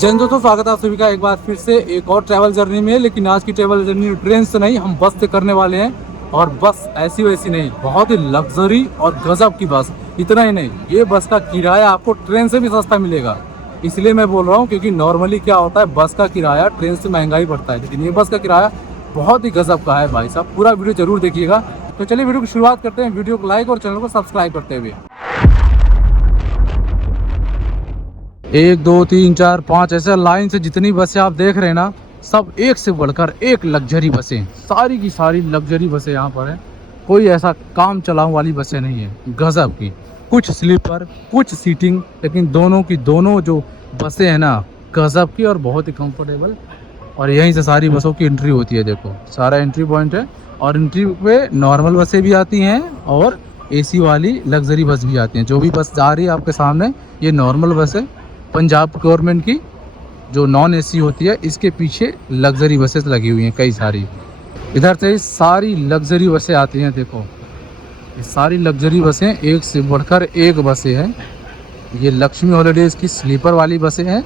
जैन दोस्तों, स्वागत है आप सभी का एक बार फिर से एक और ट्रैवल जर्नी में। लेकिन आज की ट्रैवल जर्नी ट्रेन से नहीं, हम बस से करने वाले हैं। और बस ऐसी वैसी नहीं, बहुत ही लग्जरी और गजब की बस। इतना ही नहीं, ये बस का किराया आपको ट्रेन से भी सस्ता मिलेगा। इसलिए मैं बोल रहा हूँ, क्योंकि नॉर्मली क्या होता है, बस का किराया ट्रेन से महंगा ही पड़ता है, लेकिन ये बस का किराया बहुत ही गजब का है भाई साहब। पूरा वीडियो जरूर देखिएगा। तो चलिए वीडियो की शुरुआत करते हैं। वीडियो को लाइक और चैनल को सब्सक्राइब करते हुए। 1 2 3 4 5 ऐसे लाइन से जितनी बसें आप देख रहे हैं ना, सब एक से बढ़कर एक लग्जरी बसें, सारी की सारी लग्जरी बसें यहाँ पर हैं। कोई ऐसा काम चलाऊ वाली बसें नहीं है, गजब की। कुछ स्लीपर, कुछ सीटिंग, लेकिन दोनों की दोनों जो बसें हैं ना, गजब की और बहुत ही कंफर्टेबल। और यहीं से सारी बसों की एंट्री होती है। देखो सारा एंट्री पॉइंट है, और एंट्री पे नॉर्मल बसें भी आती हैं और एसी वाली लग्जरी बस भी आती हैं। जो भी बस जा रही है आपके सामने, ये नॉर्मल बस है पंजाब गवर्नमेंट की, जो नॉन एसी होती है। इसके पीछे लग्जरी बसेस लगी हुई हैं कई सारी। इधर से सारी लग्जरी बसें आती हैं। देखो ये सारी लग्जरी बसें एक से बढ़कर एक बसें हैं। ये लक्ष्मी हॉलीडेज़ की स्लीपर वाली बसें हैं,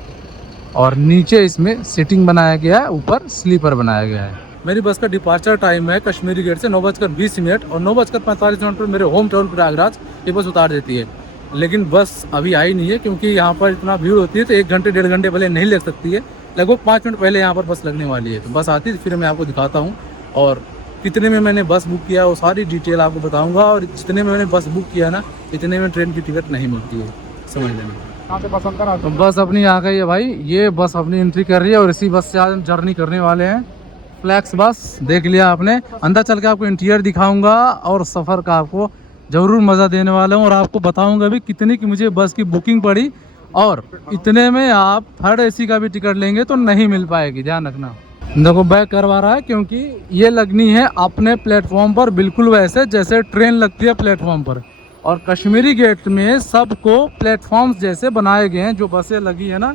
और नीचे इसमें सीटिंग बनाया गया है, ऊपर स्लीपर बनाया गया है। मेरी बस का डिपार्चर टाइम है कश्मीरी गेट से 9:20, और 9:45 पर मेरे होम टाउन प्रयागराज ये बस उतार देती है। लेकिन बस अभी आई नहीं है, क्योंकि यहाँ पर इतना भीड़ होती है, तो 1 घंटे 1.5 घंटे पहले नहीं लग सकती है। लगभग 5 मिनट पहले यहाँ पर बस लगने वाली है। तो बस आती है, फिर मैं आपको दिखाता हूँ, और कितने में मैंने बस बुक किया वो सारी डिटेल आपको बताऊँगा। और जितने में मैंने बस बुक किया ना, इतने में ट्रेन की टिकट नहीं मिलती है, समझ लेना। तो बस अपनी आ गई है भाई, ये बस अपनी एंट्री कर रही है, और इसी बस से आज हम जर्नी करने वाले हैं। फ्लैक्स बस देख लिया आपने। अंदर चल के आपको इंटीरियर दिखाऊंगा, और सफ़र का आपको ज़रूर मज़ा देने वाला हूँ। और आपको बताऊंगा भी कितने की मुझे बस की बुकिंग पड़ी, और इतने में आप थर्ड एसी का भी टिकट लेंगे तो नहीं मिल पाएगी, ध्यान रखना। देखो बैक करवा रहा है, क्योंकि ये लगनी है अपने प्लेटफॉर्म पर, बिल्कुल वैसे जैसे ट्रेन लगती है प्लेटफॉर्म पर। और कश्मीरी गेट में सबको प्लेटफॉर्म्स जैसे बनाए गए हैं। जो बसें लगी है ना,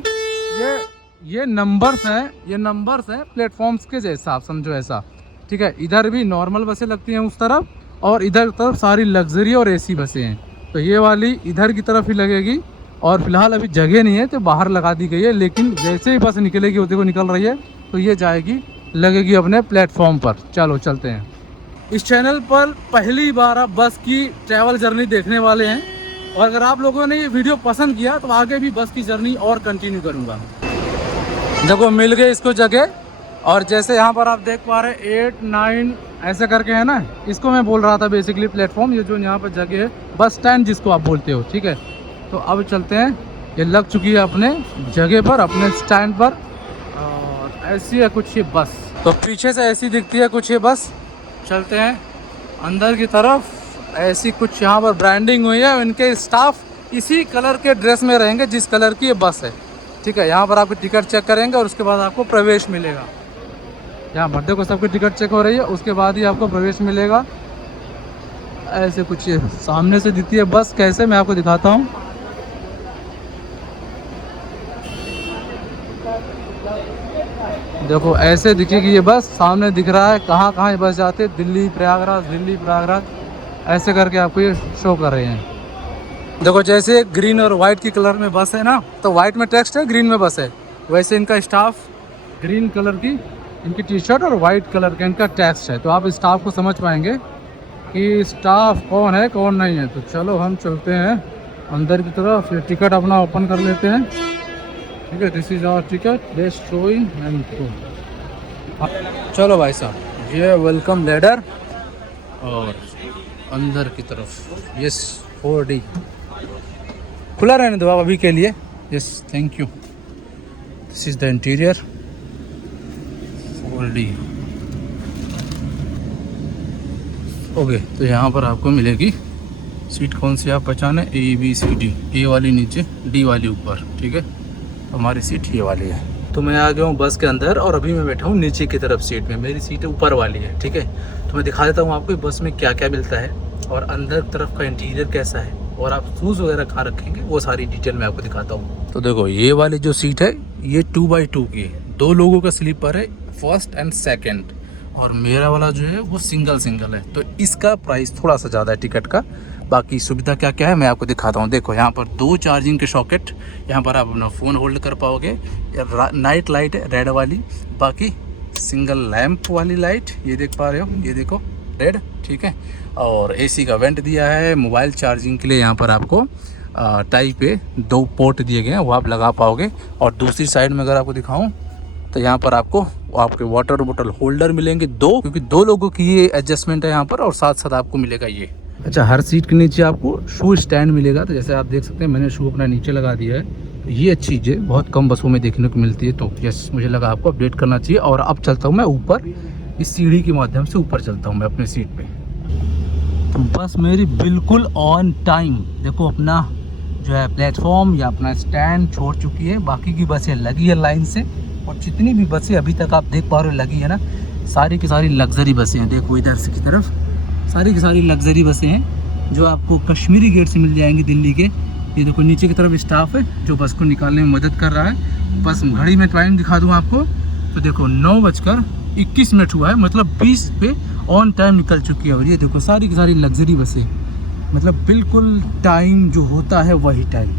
ये नंबर्स हैं, ये नंबर्स हैं प्लेटफॉर्म्स के जैसा, आप समझो ऐसा, ठीक है। इधर भी नॉर्मल बसें लगती हैं उस तरफ, और इधर तरफ सारी लग्जरी और एसी बसें हैं। तो ये वाली इधर की तरफ ही लगेगी, और फिलहाल अभी जगह नहीं है तो बाहर लगा दी गई है। लेकिन जैसे ही बस निकलेगी, होते को निकल रही है, तो ये जाएगी, लगेगी अपने प्लेटफॉर्म पर। चलो चलते हैं। इस चैनल पर पहली बार आप बस की ट्रैवल जर्नी देखने वाले हैं, और अगर आप लोगों ने ये वीडियो पसंद किया तो आगे भी बस की जर्नी और कंटिन्यू करूँगा। देखो मिल गए इसको जगह, और जैसे यहाँ पर आप देख पा रहे हैं 8 9 ऐसे करके है ना, इसको मैं बोल रहा था बेसिकली प्लेटफॉर्म। ये जो यहाँ पर जगह है, बस स्टैंड जिसको आप बोलते हो, ठीक है। तो अब चलते हैं, ये लग चुकी है अपने जगह पर, अपने स्टैंड पर। और ऐसी है कुछ ये बस, तो पीछे से ऐसी दिखती है कुछ ये बस। चलते हैं अंदर की तरफ। ऐसी कुछ यहाँ पर ब्रांडिंग हुई है, इनके स्टाफ इसी कलर के ड्रेस में रहेंगे जिस कलर की ये बस है, ठीक है। यहाँ पर आपकी टिकट चेक करेंगे, और उसके बाद आपको प्रवेश मिलेगा। यहाँ पर देखो सबकी टिकट चेक हो रही है, उसके बाद ही आपको प्रवेश मिलेगा। ऐसे कुछ ये सामने से दिखती है बस। कैसे, मैं आपको दिखाता हूँ। देखो ऐसे दिखेगी ये बस, सामने दिख रहा है कहाँ कहाँ ये बस जाते हैं। दिल्ली प्रयागराज, दिल्ली प्रयागराज, ऐसे करके आपको ये शो कर रहे हैं। देखो जैसे ग्रीन और वाइट की कलर में बस है ना, तो वाइट में टेक्स्ट है, ग्रीन में बस है। वैसे इनका स्टाफ ग्रीन कलर की इनकी टी शर्ट, और वाइट कलर का इनका टेक्स्ट है। तो आप स्टाफ को समझ पाएंगे कि स्टाफ कौन है कौन नहीं है। तो चलो हम चलते हैं अंदर की तरफ। ये टिकट अपना ओपन कर लेते हैं, ठीक है। This is our ticket, let's showing and go. चलो भाई साहब, ये वेलकम लेटर, और अंदर की तरफ यस 4D खुला रहने दो आप अभी के लिए। Yes thank you. This is the interior 4D। Okay, तो यहाँ पर आपको मिलेगी सीट। कौन सी आप पहचाने? ABCD, ए वाली नीचे, डी वाली ऊपर, ठीक है। तो हमारी सीट ये वाली है। तो मैं आ गया हूँ बस के अंदर, और अभी मैं बैठा हूँ नीचे की तरफ सीट में। मेरी सीट ऊपर वाली है, ठीक है। तो मैं दिखा देता हूँ आपको बस में क्या क्या मिलता है, और अंदर तरफ का इंटीरियर कैसा है, और आप शूज़ वगैरह कहाँ रखेंगे, वो सारी डिटेल मैं आपको दिखाता हूँ। तो देखो ये वाली जो सीट है, ये 2x2 की, 2 लोगों का स्लीपर है, फर्स्ट एंड सेकेंड। और मेरा वाला जो है वो सिंगल है। तो इसका प्राइस थोड़ा सा ज़्यादा है टिकट का, बाकी सुविधा क्या क्या है मैं आपको दिखाता हूँ। देखो यहाँ पर 2 चार्जिंग के सॉकेट, यहाँ पर आप अपना फ़ोन होल्ड कर पाओगे। नाइट लाइट है रेड वाली, बाकी सिंगल लैंप वाली लाइट ये देख पा रहे हो, ये देखो रेड, ठीक है। और एसी का वेंट दिया है। मोबाइल चार्जिंग के लिए यहाँ पर आपको टाइप ए 2 पोर्ट दिए गए हैं, वो आप लगा पाओगे। और दूसरी साइड में अगर आपको दिखाऊं तो यहाँ पर आपको आपके वाटर बोतल होल्डर मिलेंगे 2, क्योंकि 2 लोगों की ये एडजस्टमेंट है यहाँ पर। और साथ साथ आपको मिलेगा ये, अच्छा, हर सीट के नीचे आपको शू स्टैंड मिलेगा। तो जैसे आप देख सकते हैं मैंने शू अपना नीचे लगा दिया है। तो ये अच्छी चीज़ है, बहुत कम बसों में देखने को मिलती है। तो यस, मुझे लगा आपको अपडेट करना चाहिए। और अब चलता हूँ मैं ऊपर, इस सीढ़ी के माध्यम से ऊपर चलता हूँ मैं अपने सीट पे। तो बस मेरी बिल्कुल ऑन टाइम, देखो अपना जो है प्लेटफॉर्म या अपना स्टैंड छोड़ चुकी है। बाकी की बसें लगी है लाइन से, और जितनी भी बसें अभी तक आप देख पा रहे हो लगी है ना, सारी की सारी लग्जरी बसें हैं। देखो इधर से की तरफ सारी की सारी लग्जरी बसें हैं, जो आपको कश्मीरी गेट से मिल जाएंगी दिल्ली के। ये देखो नीचे की तरफ स्टाफ है जो बस को निकालने में मदद कर रहा है। बस घड़ी में टाइम दिखा दूँ आपको, तो देखो 9:21 हुआ है, मतलब 20 पे ऑन टाइम निकल चुकी है। और ये देखो सारी की सारी लग्जरी बसें, मतलब बिल्कुल टाइम जो होता है वही टाइम।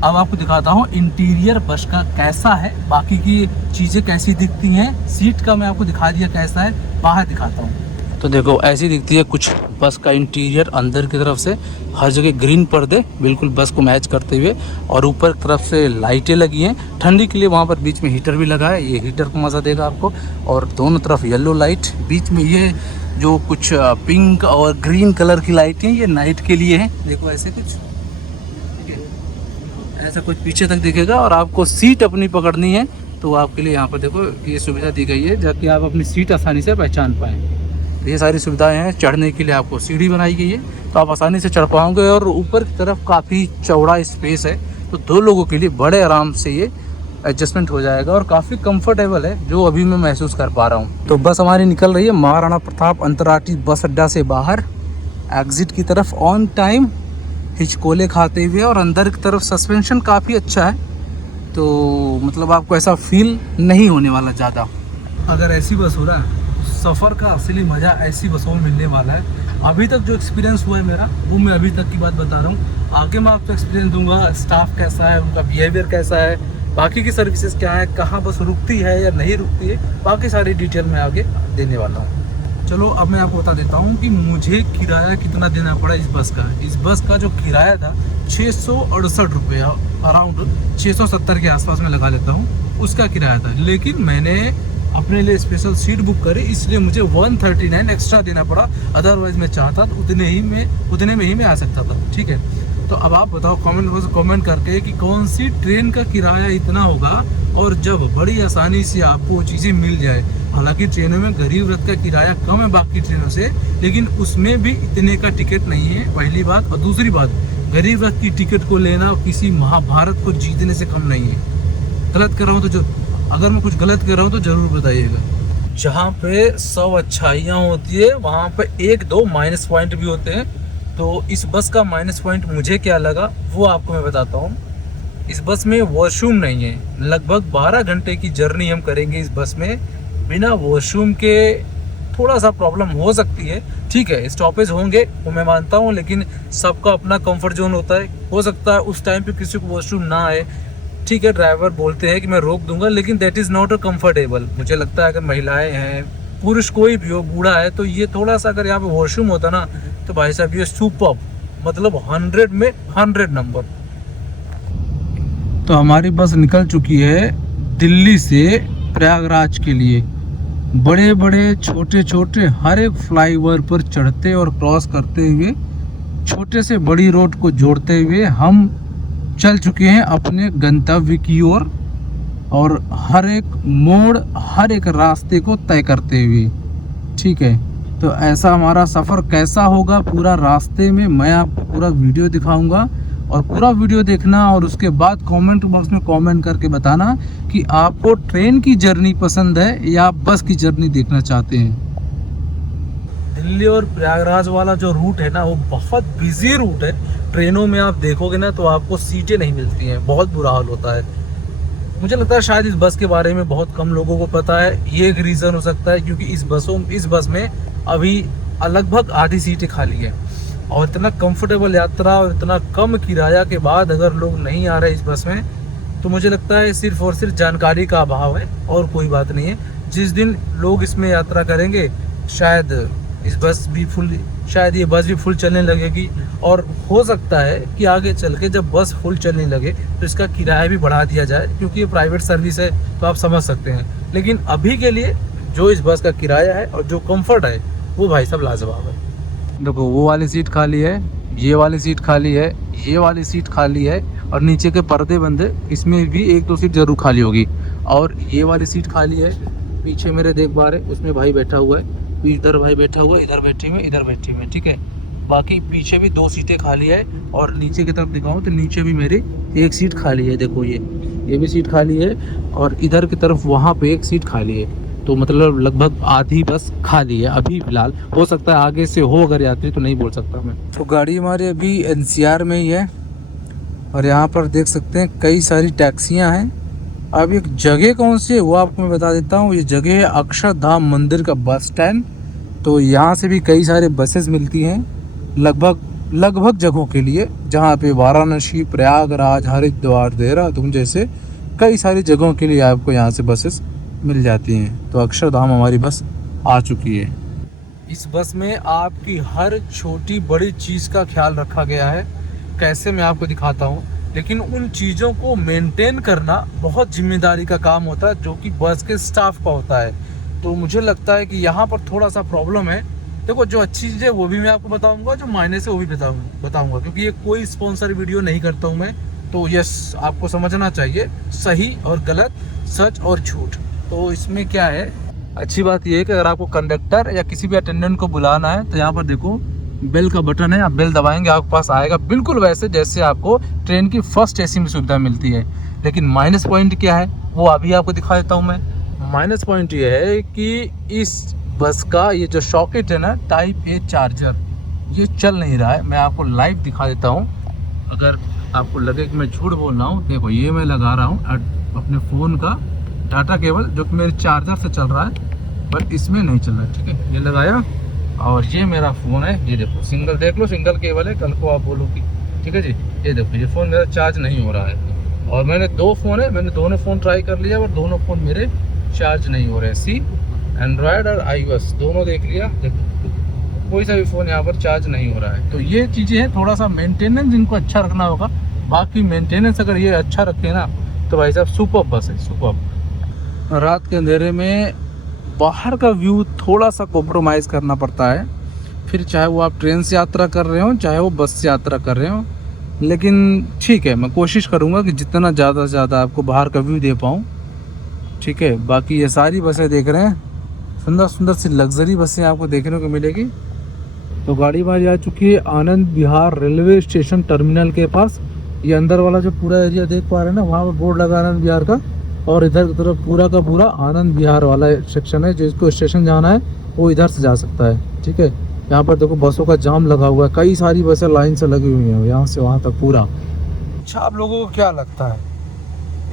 अब आपको दिखाता हूँ इंटीरियर बस का कैसा है, बाकी की चीज़ें कैसी दिखती हैं। सीट का मैं आपको दिखा दिया कैसा है, बाहर दिखाता हूँ। तो देखो ऐसी दिखती है कुछ बस का इंटीरियर अंदर की तरफ से। हर जगह ग्रीन पर्दे बिल्कुल बस को मैच करते हुए, और ऊपर की तरफ से लाइटें लगी हैं ठंडी के लिए। वहाँ पर बीच में हीटर भी लगा है, ये हीटर को मज़ा देगा आपको। और दोनों तरफ येलो लाइट, बीच में ये जो कुछ पिंक और ग्रीन कलर की लाइटें, ये नाइट के लिए हैं। देखो ऐसे कुछ, ठीक है, ऐसा कुछ पीछे तक दिखेगा। और आपको सीट अपनी पकड़नी है तो आपके लिए यहाँ पर देखो ये सुविधा दी गई है, ताकि आप अपनी सीट आसानी से पहचान पाएँ। तो ये सारी सुविधाएं हैं। चढ़ने के लिए आपको सीढ़ी बनाई गई है, तो आप आसानी से चढ़ पाओगे। और ऊपर की तरफ काफ़ी चौड़ा स्पेस है, तो 2 लोगों के लिए बड़े आराम से ये एडजस्टमेंट हो जाएगा। और काफ़ी कंफर्टेबल है, जो अभी मैं महसूस कर पा रहा हूँ। तो बस हमारी निकल रही है महाराणा प्रताप अंतर्राष्ट्रीय बस अड्डा से बाहर, एग्ज़िट की तरफ ऑन टाइम, हिचकोले खाते हुए। और अंदर की तरफ सस्पेंशन काफ़ी अच्छा है, तो मतलब आपको ऐसा फील नहीं होने वाला ज़्यादा। अगर ऐसी बस हो रहा है, सफ़र का असली मज़ा ऐसी बसों में मिलने वाला है। अभी तक जो एक्सपीरियंस हुआ है मेरा, वो मैं अभी तक की बात बता रहा हूँ। आगे मैं आपको एक्सपीरियंस दूंगा, स्टाफ कैसा है, उनका बिहेवियर कैसा है, बाकी की सर्विसेज क्या है, कहाँ बस रुकती है या नहीं रुकती है, बाकी सारी डिटेल मैं आगे देने वाला हूँ। चलो अब मैं आपको बता देता हूँ कि मुझे किराया कितना देना पड़ा इस बस का। इस बस का जो किराया था 668 रुपये, अराउंड 670 के आसपास में लगा लेता हूँ, उसका किराया था। लेकिन मैंने अपने लिए स्पेशल सीट बुक करी, इसलिए मुझे 139 एक्स्ट्रा देना पड़ा। अदरवाइज मैं चाहता तो उतने में ही मैं आ सकता था, ठीक है। तो अब आप बताओ कमेंट करके कि कौन सी ट्रेन का किराया इतना होगा, और जब बड़ी आसानी से आपको चीज़ें मिल जाए। हालांकि ट्रेनों में गरीब रथ का किराया कम है बाकी ट्रेनों से, लेकिन उसमें भी इतने का टिकट नहीं है, पहली बात। और दूसरी बात, गरीब रथ की टिकट को लेना किसी महाभारत को जीतने से कम नहीं है। गलत कर रहा हूँ तो अगर मैं कुछ गलत कर रहा हूँ तो ज़रूर बताइएगा। जहाँ पे 100 अच्छाइयाँ होती है, वहाँ पे 1-2 माइनस पॉइंट भी होते हैं। तो इस बस का माइनस पॉइंट मुझे क्या लगा वो आपको मैं बताता हूँ। इस बस में वॉशरूम नहीं है। लगभग 12 घंटे की जर्नी हम करेंगे इस बस में, बिना वॉशरूम के थोड़ा सा प्रॉब्लम हो सकती है। ठीक है, स्टॉपेज होंगे वो मैं मानता हूँ, लेकिन सबका अपना कंफर्ट जोन होता है। हो सकता है उस टाइम पे किसी को वॉशरूम ना आए, ठीक है, ड्राइवर बोलते हैं कि मैं रोक दूंगा, लेकिन that is not a comfortable. मुझे लगता है अगर महिलाएं हैं, पुरुष कोई भी हो, बूढ़ा है, तो ये थोड़ा सा अगर यहाँ पे वॉशरूम होता ना, तो भाई साहब ये सुपर्ब, मतलब 100 में 100 नंबर। तो हमारी बस निकल चुकी है दिल्ली से प्रयागराज के लिए। बड़े बड़े छोटे छोटे हर एक फ्लाईओवर पर चढ़ते और क्रॉस करते हुए, छोटे से बड़ी रोड को जोड़ते हुए हम चल चुके हैं अपने गंतव्य की ओर। और हर एक मोड़, हर एक रास्ते को तय करते हुए, ठीक है। तो ऐसा हमारा सफ़र कैसा होगा पूरा रास्ते में, मैं आपको पूरा वीडियो दिखाऊंगा। और पूरा वीडियो देखना, और उसके बाद कमेंट बॉक्स में कमेंट करके बताना कि आपको ट्रेन की जर्नी पसंद है या आप बस की जर्नी देखना चाहते हैं। दिल्ली और प्रयागराज वाला जो रूट है ना, वो बहुत बिजी रूट है। ट्रेनों में आप देखोगे ना तो आपको सीटें नहीं मिलती हैं, बहुत बुरा हाल होता है। मुझे लगता है शायद इस बस के बारे में बहुत कम लोगों को पता है। ये एक रीज़न हो सकता है, क्योंकि इस बस में अभी लगभग आधी सीटें खाली है। और इतना कंफर्टेबल यात्रा और इतना कम किराया के बाद अगर लोग नहीं आ रहे इस बस में, तो मुझे लगता है सिर्फ और सिर्फ जानकारी का अभाव है और कोई बात नहीं है। जिस दिन लोग इसमें यात्रा करेंगे शायद ये बस भी फुल चलने लगेगी, और हो सकता है कि आगे चल के जब बस फुल चलने लगे तो इसका किराया भी बढ़ा दिया जाए, क्योंकि ये प्राइवेट सर्विस है तो आप समझ सकते हैं। लेकिन अभी के लिए जो इस बस का किराया है और जो कंफर्ट है वो भाई साहब लाजवाब है। देखो वो वाली सीट खाली है, ये वाली सीट खाली है, ये वाली सीट खाली है, और नीचे के पर्दे बंद, इसमें भी 1-2 सीट जरूर खाली होगी। और ये वाली सीट खाली है, पीछे मेरे देख पा रहे उसमें भाई बैठा हुआ है, इधर भाई बैठा हुआ है, इधर बैठे हुए, इधर बैठे हुए, ठीक है। बाकी पीछे भी 2 सीटें खाली है, और नीचे की तरफ दिखाऊं तो नीचे भी मेरी 1 सीट खाली है। देखो ये भी सीट खाली है, और इधर की तरफ वहाँ पे 1 सीट खाली है। तो मतलब लगभग आधी बस खाली है अभी फिलहाल। हो सकता है आगे से हो अगर यात्री, तो नहीं बोल सकता मैं। तो गाड़ी हमारी अभी NCR में ही है, और यहाँ पर देख सकते हैं कई सारी टैक्सियाँ हैं। अब एक जगह कौन सी है वो आपको मैं बता देता हूँ। ये जगह है अक्षरधाम मंदिर का बस स्टैंड। तो यहाँ से भी कई सारे बसेस मिलती हैं लगभग जगहों के लिए, जहाँ पे वाराणसी, प्रयागराज, हरिद्वार, देहरादून जैसे कई सारी जगहों के लिए आपको यहाँ से बसेस मिल जाती हैं। तो अक्षरधाम हमारी बस आ चुकी है। इस बस में आपकी हर छोटी बड़ी चीज़ का ख्याल रखा गया है। कैसे मैं आपको दिखाता हूँ, लेकिन उन चीज़ों को मेंटेन करना बहुत जिम्मेदारी का काम होता है, जो कि बस के स्टाफ का होता है। तो मुझे लगता है कि यहाँ पर थोड़ा सा प्रॉब्लम है। देखो जो अच्छी चीज़ है वो भी मैं आपको बताऊंगा, जो मायने से वो भी बताऊंगा, क्योंकि ये कोई स्पॉन्सर वीडियो नहीं करता हूँ मैं। तो यस, आपको समझना चाहिए सही और गलत, सच और झूठ। तो इसमें क्या है, अच्छी बात ये है कि अगर आपको कंडक्टर या किसी भी अटेंडेंट को बुलाना है तो यहाँ पर देखो बेल का बटन है, आप बेल दबाएंगे आपके पास आएगा, बिल्कुल वैसे जैसे आपको ट्रेन की फर्स्ट AC में सुविधा मिलती है। लेकिन माइनस पॉइंट क्या है वो अभी आपको दिखा देता हूँ मैं। माइनस पॉइंट ये है कि इस बस का ये जो सॉकेट है ना, टाइप A चार्जर, ये चल नहीं रहा है। मैं आपको लाइव दिखा देता हूँ, अगर आपको लगे कि मैं झूठ बोल रहा हूँ। देखो ये मैं लगा रहा हूँ अपने फ़ोन का डाटा केबल, जो कि मेरे चार्जर से चल रहा है, बट इसमें नहीं चल रहा है, ठीक है। ये लगाया और ये मेरा फ़ोन है, ये देखो सिंगल, देख लो सिंगल केबल है, कल को आप बोलो कि ठीक है जी। ये देखो ये फ़ोन मेरा चार्ज नहीं हो रहा है, और मैंने 2 फ़ोन है, मैंने दोनों फ़ोन ट्राई कर लिया, और दोनों फ़ोन मेरे चार्ज नहीं हो रहे हैं। एंड्रॉयड और iOS दोनों देख लिया, देखो कोई सा भी फ़ोन यहाँ पर चार्ज नहीं हो रहा है। तो ये चीज़ें हैं, थोड़ा सा मेंटेनेंस इनको अच्छा रखना होगा। बाकी मेंटेनेंस अगर ये अच्छा रखे ना तो भाई साहब सुपर बस है, सुपर। रात के अंधेरे में बाहर का व्यू थोड़ा सा कॉम्प्रोमाइज़ करना पड़ता है, फिर चाहे वो आप ट्रेन से यात्रा कर रहे हो चाहे वो बस से यात्रा कर रहे हो। लेकिन ठीक है, मैं कोशिश करूँगा कि जितना ज़्यादा से ज़्यादा आपको बाहर का व्यू दे पाऊँ, ठीक है। बाकी ये सारी बसें देख रहे हैं, सुंदर सुंदर सी लग्जरी बसें आपको देखने को मिलेगी। तो गाड़ी हमारी आ चुकी है Anand Vihar railway station terminal के पास। ये अंदर वाला जो पूरा एरिया देख पा रहे हैं ना, वहाँ पर बोर्ड लगा आनंद विहार का, और इधर की तरफ पूरा का पूरा आनंद विहार वाला सेक्शन है। जिसको स्टेशन जाना है वो इधर से जा सकता है, ठीक है। यहाँ पर देखो बसों का जाम लगा हुआ है, कई सारी बसें लाइन से लगी हुई हैं यहाँ से वहाँ तक पूरा। अच्छा, आप लोगों को क्या लगता है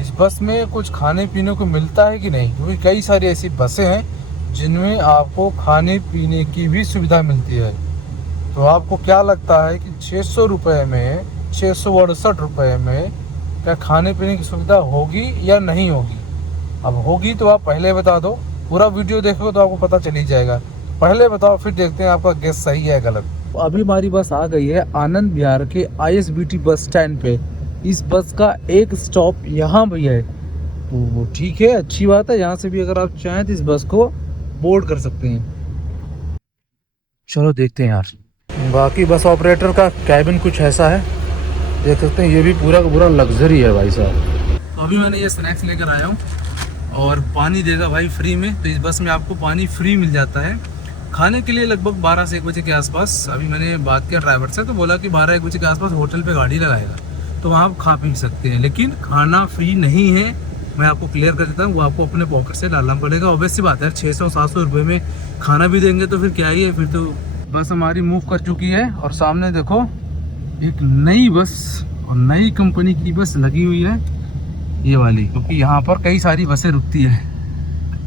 इस बस में कुछ खाने पीने को मिलता है कि नहीं? क्योंकि कई सारी ऐसी बसें हैं जिनमें आपको खाने पीने की भी सुविधा मिलती है। तो आपको क्या लगता है कि 600 रुपये में, 668 रुपये में क्या खाने पीने की सुविधा होगी या नहीं होगी? अब होगी तो आप पहले बता दो, पूरा वीडियो देखोगे तो आपको पता चल ही जाएगा। पहले बताओ, फिर देखते हैं आपका गेस सही है गलत। अभी हमारी बस आ गई है आनंद विहार के ISBT बस स्टैंड पे। इस बस का एक स्टॉप यहाँ भी है, तो ठीक है, अच्छी बात है। यहाँ से भी अगर आप चाहें तो इस बस को बोर्ड कर सकते हैं। चलो देखते हैं यार। बाकी बस ऑपरेटर का कैबिन कुछ ऐसा है, देख सकते हैं। ये भी पूरा का पूरा लग्जरी है भाई साहब। अभी मैंने ये स्नैक्स लेकर आया हूँ, और पानी देगा भाई फ्री में। तो इस बस में आपको पानी फ्री मिल जाता है खाने के लिए लगभग 12 से 1 बजे के आसपास। अभी मैंने बात किया ड्राइवर से, तो बोला कि 12-1 बजे के आसपास होटल पे गाड़ी लगाएगा, तो वहाँ आप खा पी सकते हैं। लेकिन खाना फ्री नहीं है, मैं आपको क्लियर कर देता हूँ। वो आपको अपने पॉकेट से डालना पड़ेगा। ऑब्वियस सी बात है, 600-700 रुपये में खाना भी देंगे तो फिर क्या ही है। फिर तो बस हमारी मूव कर चुकी है, और सामने देखो एक नई बस और नई कंपनी की बस लगी हुई है, ये वाली। क्योंकि यहाँ पर कई सारी बसें रुकती है,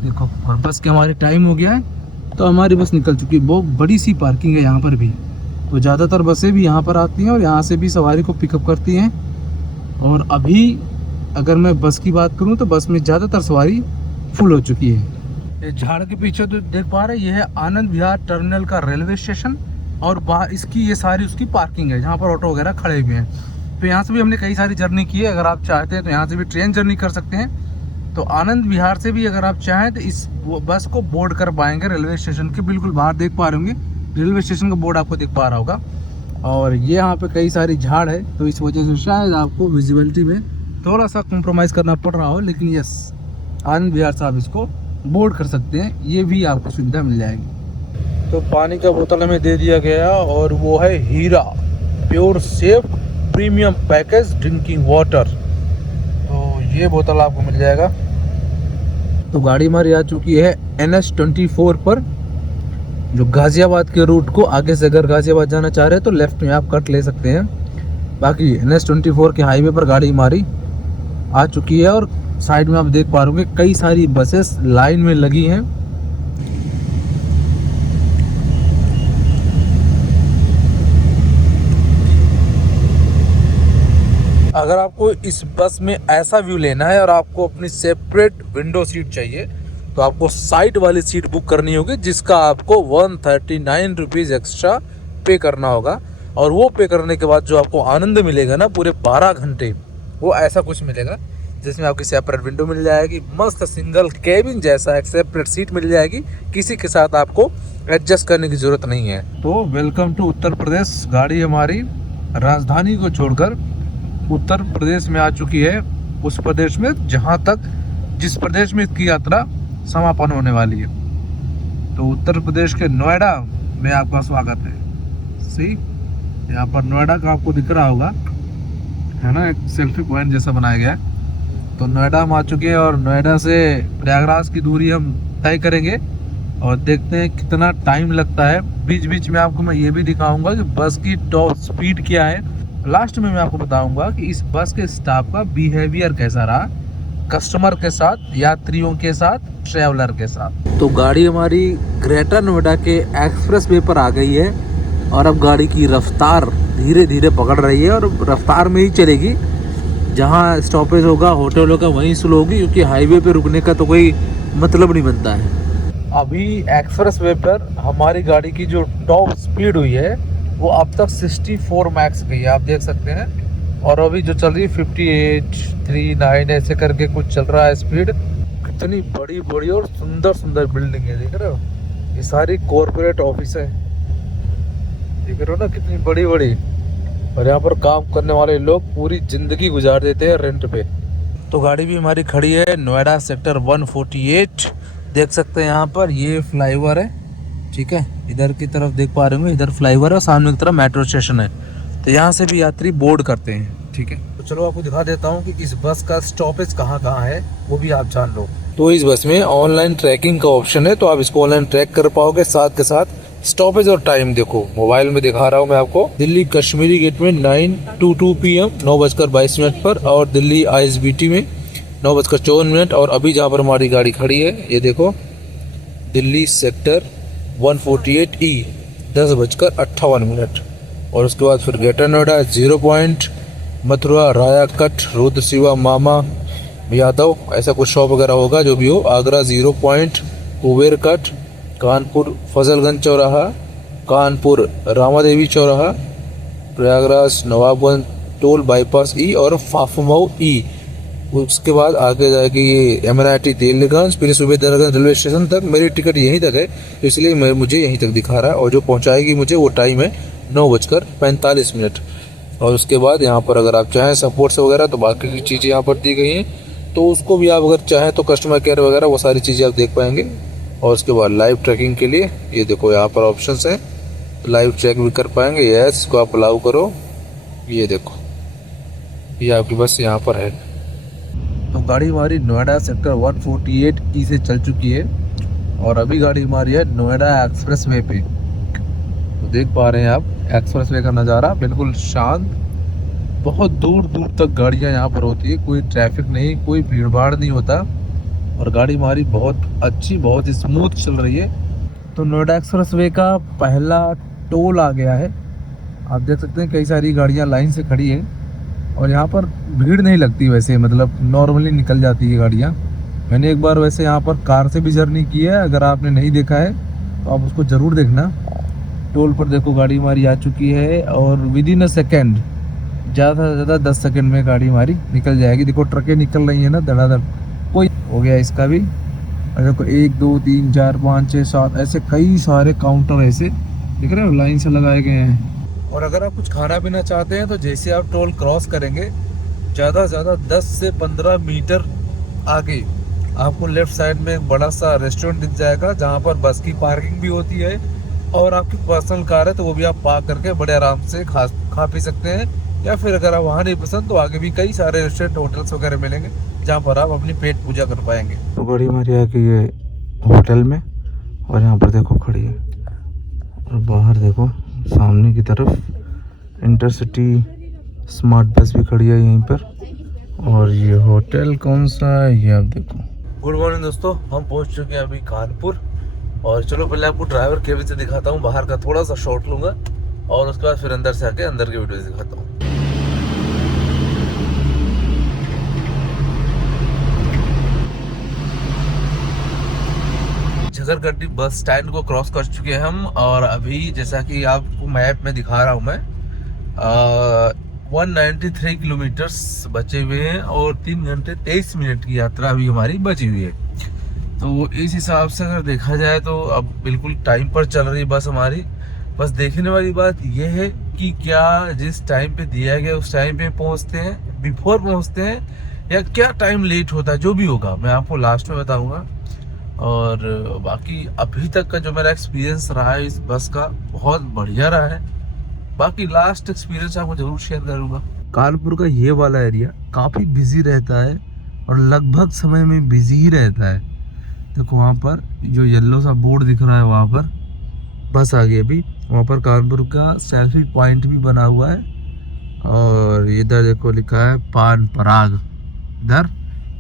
देखो। और बस के हमारे टाइम हो गया है, तो हमारी बस निकल चुकी है। बहुत बड़ी सी पार्किंग है यहाँ पर भी, तो ज़्यादातर बसें भी यहाँ पर आती हैं और यहाँ से भी सवारी को पिकअप करती हैं। और अभी अगर मैं बस की बात करूँ तो बस में ज़्यादातर सवारी फुल हो चुकी है। ये झाड़ के पीछे तो देख पा रहे हैं, ये है आनंद विहार टर्मिनल का रेलवे स्टेशन और बाहर इसकी ये सारी उसकी पार्किंग है जहाँ पर ऑटो वगैरह खड़े हुए हैं। तो यहाँ से भी हमने कई सारी जर्नी की है। अगर आप चाहते हैं तो यहाँ से भी ट्रेन जर्नी कर सकते हैं। तो आनंद विहार से भी अगर आप चाहें तो इस बस को बोर्ड कर पाएंगे रेलवे स्टेशन के बिल्कुल बाहर। देख पा रहे होंगे रेलवे स्टेशन का बोर्ड आपको दिख पा रहा होगा। और ये यहाँ पे कई सारी झाड़ है तो इस वजह से शायद आपको विजिबिलिटी में थोड़ा सा कॉम्प्रोमाइज़ करना पड़ रहा हो, लेकिन यस आनंद विहार से आप इसको बोर्ड कर सकते हैं, ये भी आपको सुविधा मिल जाएगी। तो पानी का बोतल हमें दे दिया गया और वो है Heera pure safe premium package drinking water. तो ये बोतल आपको मिल जाएगा। तो गाड़ी हमारी आ चुकी है NH24 पर, जो गाज़ियाबाद के रूट को आगे से अगर गाज़ियाबाद जाना चाह रहे हैं तो लेफ्ट में आप कट ले सकते हैं। बाकी NH24 के हाईवे पर गाड़ी हमारी आ चुकी है और साइड में आप देख पा रहे होंगे कई सारी बसेस लाइन में लगी हैं। अगर आपको इस बस में ऐसा व्यू लेना है और आपको अपनी सेपरेट विंडो सीट चाहिए तो आपको साइड वाली सीट बुक करनी होगी, जिसका आपको 139 रुपीज़ एक्स्ट्रा पे करना होगा। और वो पे करने के बाद जो आपको आनंद मिलेगा ना पूरे 12 घंटे, वो ऐसा कुछ मिलेगा जिसमें आपकी सेपरेट विंडो मिल जाएगी, मस्त सिंगल केबिन जैसा एक सेपरेट सीट मिल जाएगी, किसी के साथ आपको एडजस्ट करने की ज़रूरत नहीं है। तो वेलकम टू उत्तर प्रदेश। गाड़ी हमारी राजधानी को छोड़कर उत्तर प्रदेश में आ चुकी है, उस प्रदेश में जिस प्रदेश में इसकी यात्रा समापन होने वाली है। तो उत्तर प्रदेश के नोएडा में आपका स्वागत है। सही, यहाँ पर नोएडा का आपको दिख रहा होगा, है ना, एक सेल्फी पॉइंट जैसा बनाया गया है। तो नोएडा हम आ चुके हैं और नोएडा से प्रयागराज की दूरी हम तय करेंगे और देखते हैं कितना टाइम लगता है। बीच बीच में आपको मैं ये भी दिखाऊंगा कि बस की टॉप स्पीड क्या है। लास्ट में मैं आपको बताऊंगा कि इस बस के स्टाफ का बिहेवियर कैसा रहा कस्टमर के साथ, यात्रियों के साथ, ट्रैवलर के साथ। तो गाड़ी हमारी ग्रेटर नोएडा के एक्सप्रेस वे पर आ गई है और अब गाड़ी की रफ्तार धीरे धीरे पकड़ रही है और रफ्तार में ही चलेगी। जहाँ स्टॉपेज होगा, होटल होगा, वहीं स्लो होगी, क्योंकि हाईवे पे रुकने का तो कोई मतलब नहीं बनता है। अभी एक्सप्रेस वे पर हमारी गाड़ी की जो टॉप स्पीड हुई है वो अब तक 64 मैक्स गई है, आप देख सकते हैं। और अभी जो चल रही है 58, 39 ऐसे करके कुछ चल रहा है स्पीड। कितनी बड़ी बड़ी और सुंदर सुंदर बिल्डिंग है, देख रहे हो, ये सारी कॉर्पोरेट ऑफिस है, देख रहे हो ना, कितनी बड़ी बड़ी। और यहाँ पर काम करने वाले लोग पूरी जिंदगी गुजार देते हैं रेंट पे। तो गाड़ी भी हमारी खड़ी है नोएडा सेक्टर 148, देख सकते हैं यहाँ पर ये फ्लाईओवर है, ठीक है। इधर की तरफ देख पा रहे होंगे, इधर फ्लाईओवर है और सामने की तरफ मेट्रो स्टेशन है। तो यहाँ से भी यात्री बोर्ड करते हैं, ठीक है। तो चलो आपको दिखा देता हूँ कि इस बस का स्टॉपेज कहाँ कहाँ है, वो भी आप जान लो। तो इस बस में ऑनलाइन ट्रैकिंग का ऑप्शन है, तो आप इसको ऑनलाइन ट्रैक कर पाओगे। साथ के साथ स्टॉपेज और टाइम देखो, मोबाइल में दिखा रहा हूँ मैं आपको। दिल्ली कश्मीरी गेट में 9:22 PM 9:22 पर, और दिल्ली ISBT में 9:54। और अभी जहाँ पर हमारी गाड़ी खड़ी है ये देखो, दिल्ली सेक्टर 148E 10:58। और उसके बाद फिर ग्रेटर नोएडा 0 पॉइंट, मथुरा, राया कट, रुद्र शिवा, मामा यादव, ऐसा कुछ शॉप वगैरह होगा जो भी हो। आगरा 0 पॉइंट, कुबेर कट, कानपुर फजलगंज चौराहा, कानपुर रामादेवी चौराहा, Prayagraj Nawabganj toll bypass E और फाफुमऊ E। उसके बाद आगे जाएगी ये MNIT तेलगंज, फिर सुबेदारगंज रेलवे स्टेशन तक। मेरी टिकट यहीं तक है, तो इसलिए मुझे यहीं तक दिखा रहा है। और जो पहुंचाएगी मुझे वो टाइम है 9:45। और उसके बाद यहाँ पर अगर आप चाहें सपोर्ट्स वगैरह तो बाकी की चीज़ें यहाँ पर दी गई हैं, तो उसको भी आप अगर चाहें तो कस्टमर केयर वगैरह वो सारी चीज़ें आप देख पाएंगे। और उसके बाद लाइव ट्रैकिंग के लिए ये देखो यहाँ पर ऑप्शंस हैं, लाइव ट्रैक भी कर पाएंगे। यस, इसको आप अलाउ करो, ये देखो ये आपकी बस यहाँ पर है। तो गाड़ी हमारी नोएडा सेक्टर 148E से चल चुकी है और अभी गाड़ी हमारी है नोएडा एक्सप्रेस वे पे। तो देख पा रहे हैं आप एक्सप्रेस वे का नज़ारा, बिल्कुल शांत, बहुत दूर दूर तक गाड़ियाँ यहाँ पर होती है, कोई ट्रैफिक नहीं, कोई भीड़ भाड़ नहीं होता। और गाड़ी हमारी बहुत अच्छी, बहुत स्मूथ चल रही है। तो नोएडा एक्सप्रेस वे का पहला टोल आ गया है आप देख सकते हैं कई सारी गाड़ियाँ लाइन से खड़ी है और यहाँ पर भीड़ नहीं लगती, वैसे मतलब नॉर्मली निकल जाती है गाड़ियाँ। मैंने एक बार वैसे यहाँ पर कार से भी जर्नी की है, अगर आपने नहीं देखा है तो आप उसको ज़रूर देखना। टोल पर देखो गाड़ी हमारी आ चुकी है और विद इन अ सेकेंड, ज़्यादा से ज़्यादा 10 सेकंड में गाड़ी हमारी निकल जाएगी। देखो ट्रकें निकल रही हैं ना धड़ाधड़। कोई हो गया इसका भी। और देखो 1 2 3 4 5 6 7 ऐसे कई सारे काउंटर ऐसे दिख रहे हो लाइन से लगाए गए हैं। और अगर आप कुछ खाना पीना चाहते हैं तो जैसे आप टोल क्रॉस करेंगे ज़्यादा से ज़्यादा 10 से 15 मीटर आगे आपको लेफ्ट साइड में एक बड़ा सा रेस्टोरेंट दिख जाएगा, जहाँ पर बस की पार्किंग भी होती है और आपकी पर्सनल कार है तो वो भी आप पार्क करके बड़े आराम से खा पी सकते हैं। या फिर अगर आप वहाँ नहीं पसंद तो आगे भी कई सारे रेस्टोरेंट होटल्स वगैरह मिलेंगे जहाँ पर आप अपनी पेट पूजा कर पाएंगे। तो गाड़ी हमारी आ गई है होटल में और यहाँ पर देखो खड़ी है और बाहर देखो सामने की तरफ इंटरसिटी स्मार्ट बस भी खड़ी है यहीं पर। और ये होटल कौन सा है ये आप देखो। गुड मॉर्निंग दोस्तों, हम पहुंच चुके हैं अभी कानपुर और चलो पहले आपको ड्राइवर केबिन से दिखाता हूँ, बाहर का थोड़ा सा शॉट लूँगा और उसके बाद फिर अंदर से आके अंदर की वीडियो दिखाता हूँ। झगरगड्डी बस स्टैंड को क्रॉस कर चुके हैं हम और अभी जैसा कि आपको मैप में दिखा रहा हूँ मैं 193 किलोमीटर्स बचे हुए हैं और 3 घंटे 23 मिनट की यात्रा अभी हमारी बची हुई है। तो इस हिसाब से अगर देखा जाए तो अब बिल्कुल टाइम पर चल रही बस हमारी। बस देखने वाली बात यह है कि क्या जिस टाइम पे दिया गया उस टाइम पे पहुंचते हैं, बिफोर पहुंचते हैं, या क्या टाइम लेट होता है। जो भी होगा मैं आपको लास्ट में बताऊंगा। और बाकी अभी तक का जो मेरा एक्सपीरियंस रहा है इस बस का बहुत बढ़िया रहा है। बाकी लास्ट एक्सपीरियंस आपको जरूर शेयर करूंगा। कानपुर का ये वाला एरिया काफ़ी बिजी रहता है और लगभग समय में बिजी ही रहता है। देखो वहाँ पर जो येलो सा बोर्ड दिख रहा है वहाँ पर बस आ गई अभी। वहाँ पर कानपुर का सेल्फी पॉइंट भी बना हुआ है और इधर देखो लिखा है पान पराग। इधर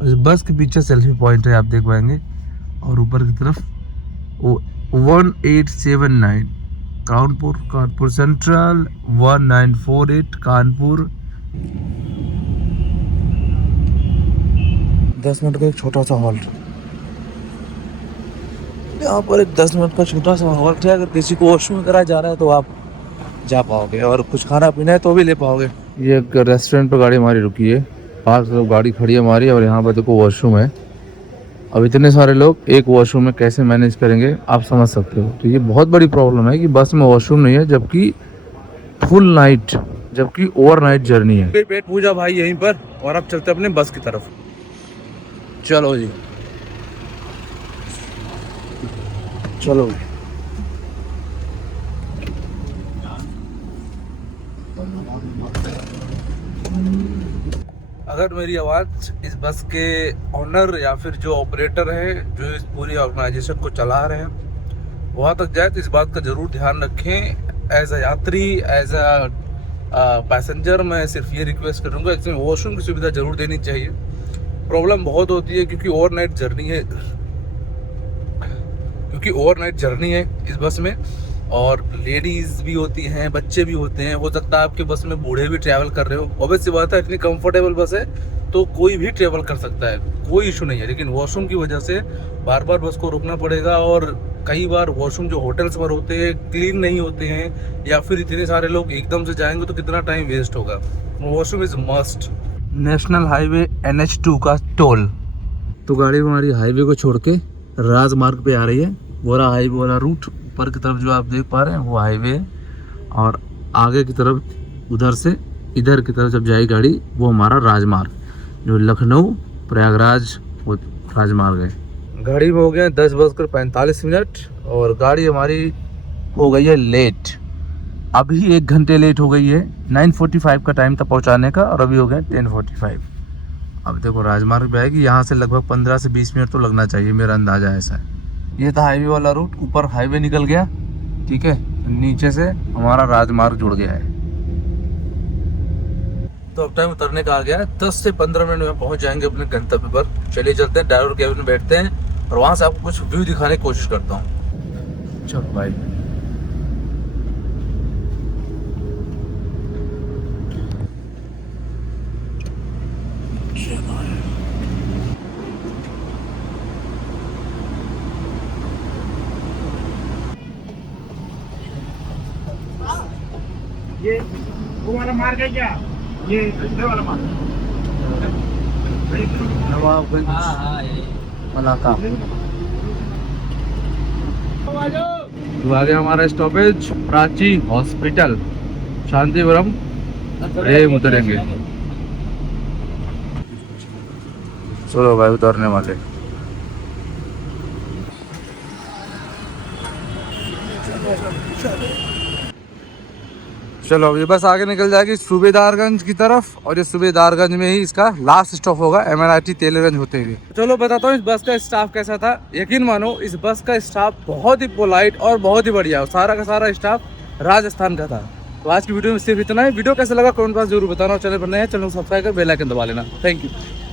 इस बस के पीछे सेल्फी पॉइंट है, आप देख पाएंगे। और ऊपर की तरफ 1879 कानपुर सेंट्रल 1948 कानपुर। 10 मिनट का एक छोटा सा हॉल्ट, यहाँ पर एक 10 मिनट का छोटा सा हॉल्ट है। अगर किसी को वॉशरूम करा जा रहा है तो आप जा पाओगे और कुछ खाना पीना है तो भी ले पाओगे। ये एक रेस्टोरेंट पर गाड़ी हमारी रुकी है, पास गाड़ी खड़ी है हमारी और यहाँ पर देखो वॉशरूम है। अब इतने सारे लोग एक वॉशरूम में कैसे मैनेज करेंगे आप समझ सकते हो। तो ये बहुत बड़ी प्रॉब्लम है कि बस में वॉशरूम नहीं है, जबकि फुल नाइट, जबकि ओवरनाइट जर्नी है। पेट पूजा भाई यहीं पर और अब चलते अपने बस की तरफ। चलो जी चलो। अगर मेरी आवाज़ इस बस के ऑनर या फिर जो ऑपरेटर है जो इस पूरी ऑर्गेनाइजेशन को चला रहे हैं वहाँ तक जाए तो इस बात का ज़रूर ध्यान रखें। एज अ यात्री, एज अ पैसेंजर मैं सिर्फ ये रिक्वेस्ट करूँगा इसमें वॉशरूम की सुविधा ज़रूर देनी चाहिए। प्रॉब्लम बहुत होती है क्योंकि ओवरनाइट जर्नी है इस बस में और लेडीज़ भी होती हैं, बच्चे भी होते हैं। हो सकता है आपके बस में बूढ़े भी ट्रैवल कर रहे हो। ऑब्वियस सी बात है, इतनी कंफर्टेबल बस है तो कोई भी ट्रैवल कर सकता है, कोई इशू नहीं है। लेकिन वॉशरूम की वजह से बार बार बस को रुकना पड़ेगा और कई बार वॉशरूम जो होटल्स पर होते हैं क्लीन नहीं होते हैं या फिर इतने सारे लोग एकदम से जाएंगे तो कितना टाइम वेस्ट होगा। Washroom is must. National highway NH2 का टोल। तो गाड़ी हमारी हाईवे को छोड़ के राजमार्ग पे आ रही है। वो रहा हाईवे वाला रूट, ऊपर की तरफ जो आप देख पा रहे हैं वो हाईवे है और आगे की तरफ उधर से इधर की तरफ जब जाएगी गाड़ी वो हमारा राजमार्ग, जो लखनऊ प्रयागराज वो राजमार्ग है। गाड़ी में हो गए 10:45 और गाड़ी हमारी हो गई है लेट। अभी 1 घंटे लेट हो गई है। 9:45 का टाइम था पहुंचाने का और अभी हो गए 10:45। अब देखो राजमार्ग पे आएगी, यहाँ से लगभग 15 से 20 मिनट तो लगना चाहिए, मेरा अंदाज़ा ऐसा है। ये था हाईवे वाला रूट, ऊपर हाईवे निकल गया, ठीक है, नीचे से हमारा राजमार्ग जुड़ गया है। तो अब टाइम उतरने का आ गया है। 10 से 15 मिनट में पहुंच जाएंगे अपने गंतव्य पर। चलिए चलते हैं, ड्राइवर केबिन में बैठते हैं और वहाँ से आपको कुछ व्यू दिखाने की कोशिश करता हूँ। चलो भाई। ये वो वाला मार्ग है क्या? ये इधर वाला मार्ग। नवाबगंज मलाका। तो आगे हमारा स्टॉपेज प्राची हॉस्पिटल शांतिपुरम, ये उतरेंगे। चलो भाई उतरने वाले। चलो ये बस आगे निकल जाएगी सूबेदारगंज की तरफ, और ये सूबेदारगंज में ही इसका लास्ट स्टॉप होगा MNIT तेलगंज होते हुए। चलो बताता हूँ इस बस का स्टाफ कैसा था। यकीन मानो इस बस का स्टाफ बहुत ही पोलाइट और बहुत ही बढ़िया, सारा का सारा स्टाफ राजस्थान का था। तो आज की वीडियो में सिर्फ इतना ही। वीडियो कैसा लगा कमेंट बॉक्स जरूर बताना, और चैनल पर नए हैं चैनल को सब्सक्राइब कर बेल आइकन दबा लेना। Thank you.